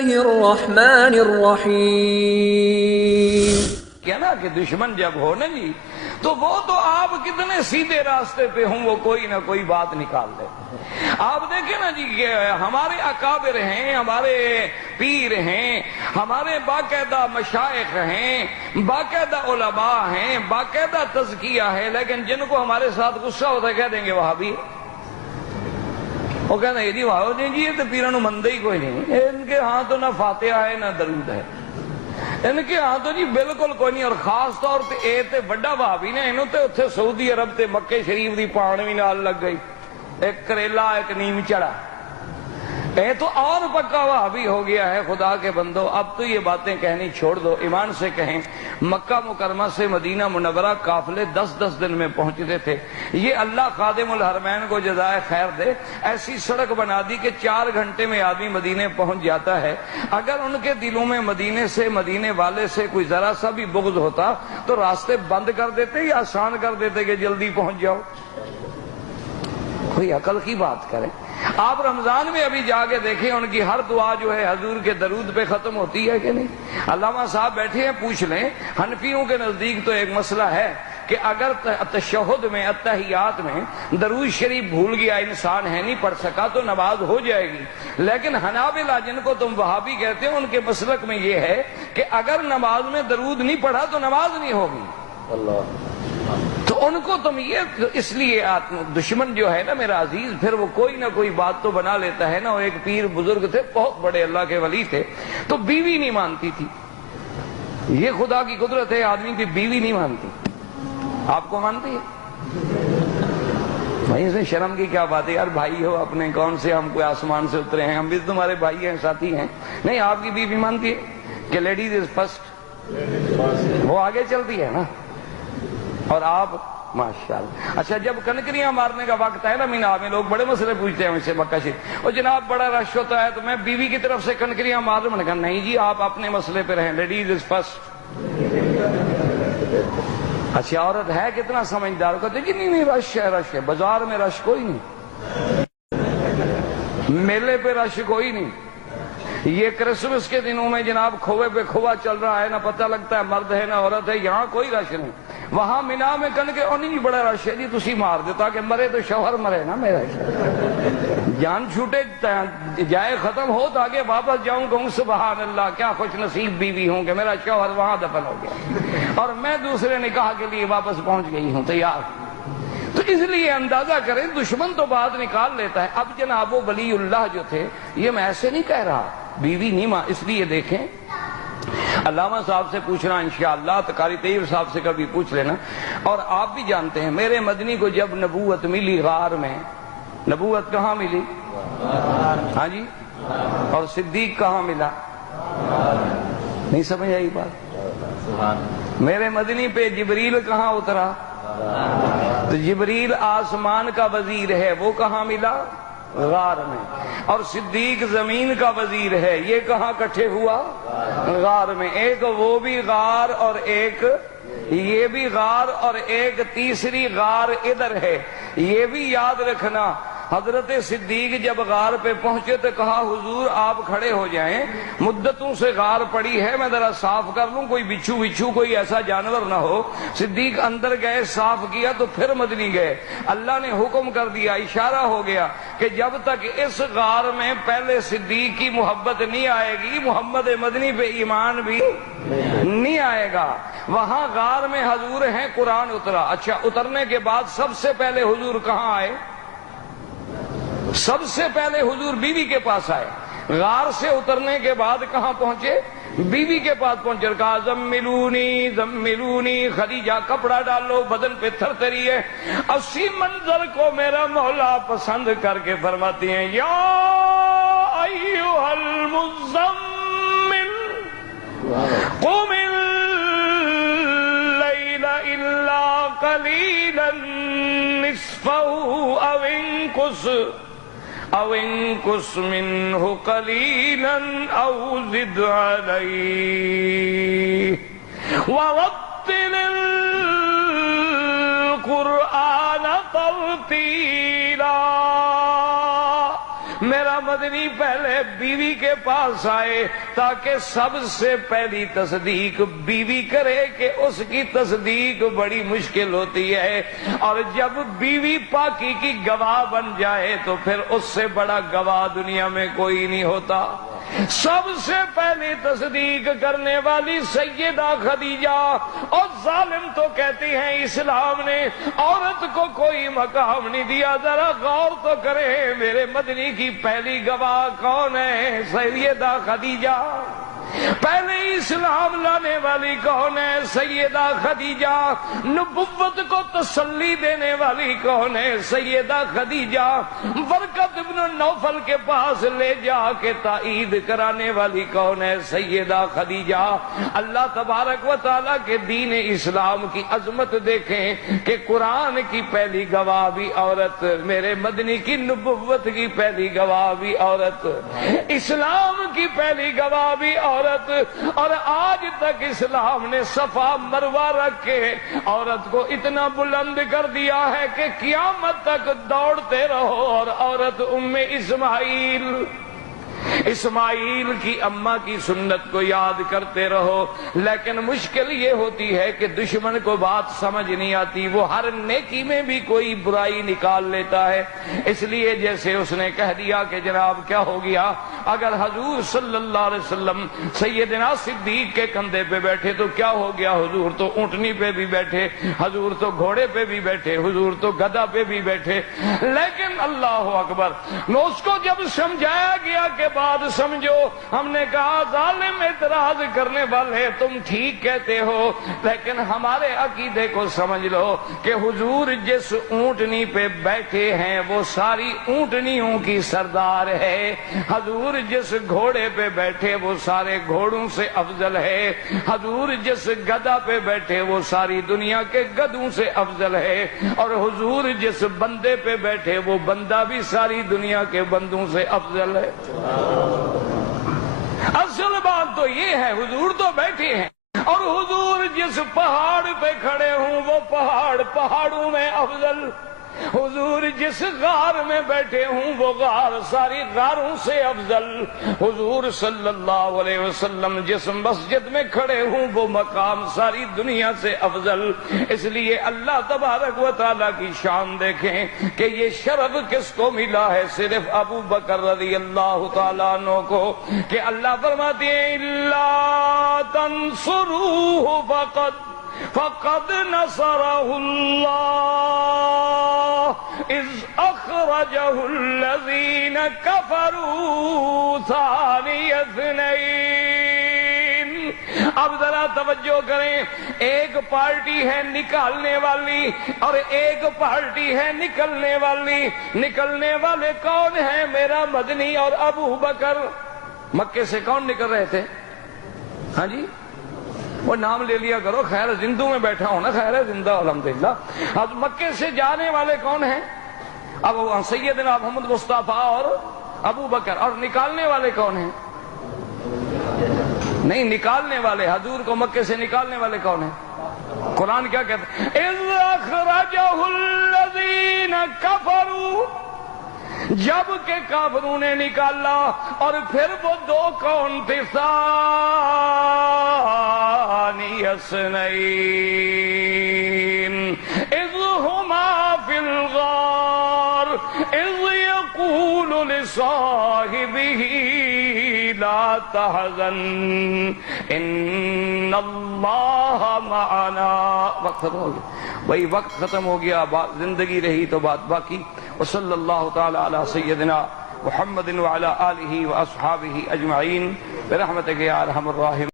الله الرحمن الرحيم. کیا نا کہ دشمن جب ہو نا جی تو وہ تو آپ کتنے سیدھے راستے پہ ہوں وہ کوئی نہ کوئی بات نکال دے. آپ دیکھیں نا جی کہ ہمارے اکابر ہیں، ہمارے پیر ہیں، ہمارے باقاعدہ مشائخ ہیں، باقاعدہ علماء ہیں، باقاعدہ تزکیہ ہے، لیکن جن کو ہمارے ساتھ غصہ ہوتا ہے کہہ دیں گے وہابی. وہ کہنا ہے جی واہ جی یہ تو پیروں مندے ہی کوئی نہیں، ان کے ہاں تو نہ فاتحہ ہے نہ درود ہے، ان کے ہاں تو جی بالکل کوئی نہیں. اور خاص طور پہ اے تے بڑا وہابی نے انہوں تے اتھے سعودی عرب تے مکے شریف دی پانویں نال لگ گئی، ایک کریلا ایک نیم چڑھا. اے تو اور پکا وہابی ہو گیا ہے. خدا کے بندو اب تو یہ باتیں کہنی چھوڑ دو، ایمان سے کہیں. مکہ مکرمہ سے مدینہ منورہ قافلے 10-10 دن میں پہنچتے تھے. یہ اللہ خادم الحرمین کو جزائے خیر دے، ایسی سڑک بنا دی کہ 4 گھنٹے میں آدمی مدینے پہنچ جاتا ہے. اگر ان کے دلوں میں مدینے سے، مدینے والے سے کوئی ذرا سا بھی بغض ہوتا تو راستے بند کر دیتے یا آسان کر دیتے کہ جلدی پہنچ جاؤ. کوئی عقل کی بات کریں. آپ رمضان میں ابھی جا کے دیکھیں ان کی ہر دعا جو ہے حضور کے درود پہ ختم ہوتی ہے کہ نہیں. علامہ صاحب بیٹھے ہیں، پوچھ لیں. حنفیوں کے نزدیک تو ایک مسئلہ ہے کہ اگر تشہد میں، اتحیات میں درود شریف بھول گیا انسان ہے نہیں پڑھ سکا تو نماز ہو جائے گی. لیکن حنابلہ جن کو تم وہابی کہتے ہو ان کے مسلک میں یہ ہے کہ اگر نماز میں درود نہیں پڑھا تو نماز نہیں ہوگی. اللہ. تو ان کو تم یہ اس لیے دشمن جو ہے نا میرا عزیز پھر وہ کوئی نہ کوئی بات تو بنا لیتا ہے نا. وہ ایک پیر بزرگ تھے، بہت بڑے اللہ کے ولی تھے، تو بیوی نہیں مانتی تھی. یہ خدا کی قدرت ہے، آدمی کی بیوی نہیں مانتی. آپ کو مانتی ہے؟ بھائی اس میں شرم کی کیا بات ہے یار، بھائی ہو اپنے، کون سے ہم کوئی آسمان سے اترے ہیں، ہم بھی تمہارے بھائی ہیں، ساتھی ہیں. نہیں آپ کی بیوی مانتی ہے کہ لیڈیز از فرسٹ، وہ آگے چلتی ہے نا. اور آپ ماشاءاللہ. اچھا جب کنکریاں مارنے کا وقت ہے نا مینا میں لوگ بڑے مسئلے پوچھتے ہیں مجھ سے مکہ شریف، اور جناب بڑا رش ہوتا ہے تو میں بیوی کی طرف سے کنکریاں مار رہا ہوں. میں نے کہا نہیں جی آپ اپنے مسئلے پہ رہیں، لیڈیز از فرسٹ. اچھا عورت ہے کتنا سمجھدار، کہتے کہ نہیں رش ہے، رش ہے. بازار میں رش کوئی نہیں، میلے پہ رش کوئی نہیں. یہ کرسمس کے دنوں میں جناب کھوے پہ کھوا چل رہا ہے، نہ پتہ لگتا ہے مرد ہے نہ عورت ہے. یہاں کوئی رش نہیں. وہاں مینا میں کن کے نہیں بڑا رش ہے جی تسی مار دے تاکہ مرے تو شوہر مرے نا میرا، جان چھوٹے جائے ختم ہو تاکہ واپس جاؤں کہوں سبحان اللہ کیا خوش نصیب بیوی ہوں کہ میرا شوہر وہاں دفن ہو گیا اور میں دوسرے نکاح کے لیے واپس پہنچ گئی ہوں تیار. تو اس لیے اندازہ کریں دشمن تو بات نکال لیتا ہے. اب جناب وہ ولی اللہ جو تھے، یہ میں ایسے نہیں کہہ رہا بیوی نہیں ماں، اس لیے دیکھیں علامہ صاحب سے پوچھنا انشاءاللہ، قاری طیب صاحب سے کبھی پوچھ لینا. اور آپ بھی جانتے ہیں میرے مدنی کو جب نبوت ملی غار میں، نبوت کہاں ملی؟ ہاں جی. اور صدیق کہاں ملا؟ نہیں سمجھ آئی بات؟ میرے مدنی پہ جبریل کہاں اترا؟ تو جبریل آسمان کا وزیر ہے، وہ کہاں ملا؟ غار میں. اور صدیق زمین کا وزیر ہے، یہ کہاں کٹھے ہوا؟ غار میں. ایک وہ بھی غار اور ایک یہ بھی غار اور ایک تیسری غار ادھر ہے. یہ بھی یاد رکھنا حضرت صدیق جب غار پہ پہنچے تو کہا حضور آپ کھڑے ہو جائیں، مدتوں سے غار پڑی ہے، میں ذرا صاف کر لوں، کوئی بچھو کوئی ایسا جانور نہ ہو. صدیق اندر گئے، صاف کیا تو پھر مدنی گئے. اللہ نے حکم کر دیا، اشارہ ہو گیا کہ جب تک اس غار میں پہلے صدیق کی محبت نہیں آئے گی محمد مدنی پہ ایمان بھی نہیں آئے گا. وہاں غار میں حضور ہیں، قرآن اترا. اچھا اترنے کے بعد سب سے پہلے حضور کہاں آئے؟ سب سے پہلے حضور بیوی کے پاس آئے. غار سے اترنے کے بعد کہاں پہنچے؟ بیوی کے پاس پہنچے. کہا زملونی زملونی، خدیجہ کپڑا ڈالو، بدن پہ تھر تھری ہے. اسی منظر کو میرا مولا پسند کر کے فرماتی ہیں یا ایھا المزمل قم اللیل الا قلیلا نصفہ او انقص منہ قلیلا او زد علیہ ورتل القرآن ترتیلا. میرا مدنی پہلے بیوی کے پاس آئے تاکہ سب سے پہلی تصدیق بیوی کرے کہ اس کی تصدیق بڑی مشکل ہوتی ہے، اور جب بیوی پاکی کی گواہ بن جائے تو پھر اس سے بڑا گواہ دنیا میں کوئی نہیں ہوتا۔ سب سے پہلی تصدیق کرنے والی سیدہ خدیجہ، اور ظالم تو کہتے ہیں اسلام نے عورت کو کوئی مقام نہیں دیا۔ ذرا غور تو کرے، میرے مدنی کی پہلی گواہ کون ہے؟ سیدہ خدیجہ۔ پہلے اسلام لانے والی کون ہے؟ سیدہ خدیجہ۔ نبوت کو تسلی دینے والی کون ہے؟ سیدہ خدیجہ۔ برکت ابن نوفل کے پاس لے جا کے تائید کرانے والی کون ہے؟ سیدہ خدیجہ۔ اللہ تبارک و تعالیٰ کے دین اسلام کی عظمت دیکھیں کہ قرآن کی پہلی گواہ بھی عورت، میرے مدنی کی نبوت کی پہلی گواہ بھی عورت، اسلام کی پہلی گواہ بھی عورت، اور آج تک اسلام نے صفا مروہ رکھ کے عورت کو اتنا بلند کر دیا ہے کہ قیامت تک دوڑتے رہو اور عورت اسماعیل کی اماں کی سنت کو یاد کرتے رہو۔ لیکن مشکل یہ ہوتی ہے کہ دشمن کو بات سمجھ نہیں آتی، وہ ہر نیکی میں بھی کوئی برائی نکال لیتا ہے۔ اس لیے جیسے اس نے کہہ دیا کہ جناب کیا ہو گیا، اگر حضور صلی اللہ علیہ وسلم سیدنا صدیق کے کندھے پہ بیٹھے تو کیا ہو گیا؟ حضور تو اونٹنی پہ بھی بیٹھے، حضور تو گھوڑے پہ بھی بیٹھے، حضور تو گدھا پہ بھی بیٹھے۔ لیکن اللہ اکبر، اس کو جب سمجھایا گیا کہ بات سمجھو، ہم نے کہا ظالم اعتراض کرنے والے تم ٹھیک کہتے ہو، لیکن ہمارے عقیدے کو سمجھ لو کہ حضور جس اونٹنی پہ بیٹھے ہیں وہ ساری اونٹنیوں کی سردار ہے، حضور جس گھوڑے پہ بیٹھے وہ سارے گھوڑوں سے افضل ہے، حضور جس گدھا پہ بیٹھے وہ ساری دنیا کے گدھوں سے افضل ہے، اور حضور جس بندے پہ بیٹھے وہ بندہ بھی ساری دنیا کے بندوں سے افضل ہے۔ اصل بات تو یہ ہے، حضور تو بیٹھے ہیں، اور حضور جس پہاڑ پہ کھڑے ہوں وہ پہاڑ پہاڑوں میں افضل، حضور جس غار میں بیٹھے ہوں وہ غار ساری غاروں سے افضل، حضور صلی اللہ علیہ وسلم جس مسجد میں کھڑے ہوں وہ مقام ساری دنیا سے افضل۔ اس لیے اللہ تبارک و تعالیٰ کی شان دیکھیں کہ یہ شرف کس کو ملا ہے؟ صرف ابو بکر رضی اللہ تعالیٰ عنہ کو، کہ اللہ فرماتے ہیں الا تنصروہ فقد نصرہ اللہ اذ اخرجہ الذین کفروا ثانی اثنین۔ اب ذرا توجہ کریں، ایک پارٹی ہے نکالنے والی اور ایک پارٹی ہے نکلنے والی۔ نکلنے والے کون ہیں؟ میرا مدنی اور ابو بکر۔ مکے سے کون نکل رہے تھے؟ ہاں جی، وہ نام لے لیا کرو، خیر زندوں میں بیٹھا ہوں نا، خیر ہے زندہ الحمدللہ۔ اب مکے سے جانے والے کون ہیں؟ اب سیدنا محمد مصطفیٰ اور ابو بکر، اور نکالنے والے کون ہیں؟ نہیں، نکالنے والے حضور کو مکے سے نکالنے والے کون ہیں؟ قرآن کیا کہتا ہے؟ اذ اخرجہ الذین کفروا، جب کہ کافروں نے نکالا، اور پھر وہ دو کون تھے؟ ثانی اثنین اذ ہما فی الغار اذ یقول لصاحبہ لا تحزن ان اللہ معنا۔ وقت ختم ہو گیا بھائی، وقت ختم ہو گیا، زندگی رہی تو بات باقی۔ وصلی اللہ تعالی علی سیدنا محمد وعلی آلہ واصحابہ اجمعین برحمتک یا ارحم الراحمین۔